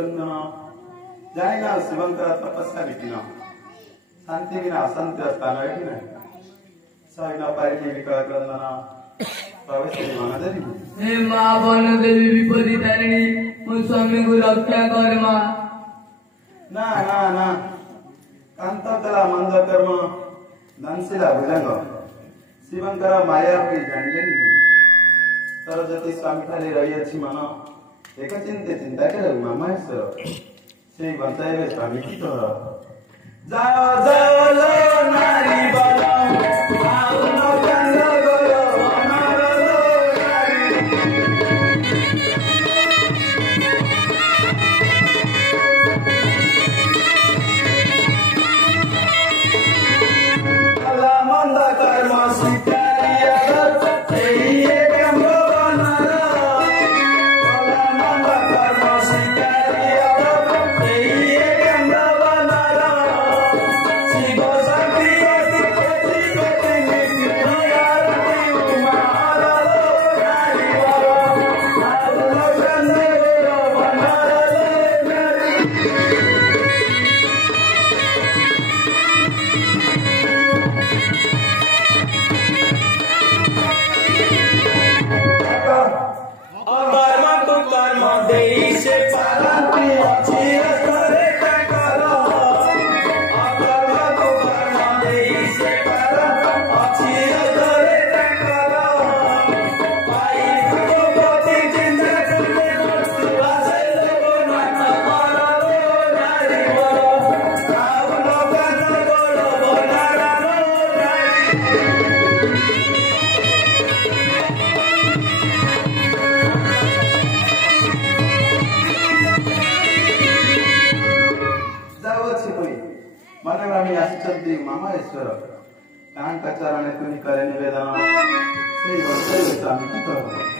चंदन जाइना शिवंकर तपस्या बिना शांति बिना अशांति स्थान एठी नहीं साइना पारिली विकल क्रंदन प्रवेश मान देवी हे मां वन देवी विपदी तारिणी मो स्वामी को रक्षा कर मां ना ना ना कांतकला मंद कर्म दानशिला भुजंग शिवंकर माया की जानले नहीं सरस्वती स्वामी ठाले रही अछि मन एक चिंता के महेश्वर से बंचाइबे स्वामी की तोर जाओ जाओ लो नारी बनो आओ नो कंद गलो हमारा लो नारी अल्लाह मंद कर्म स्वीकारिया महेश्वर कांत चरण तुनि करे निवेदन से वर्षे स्वामी की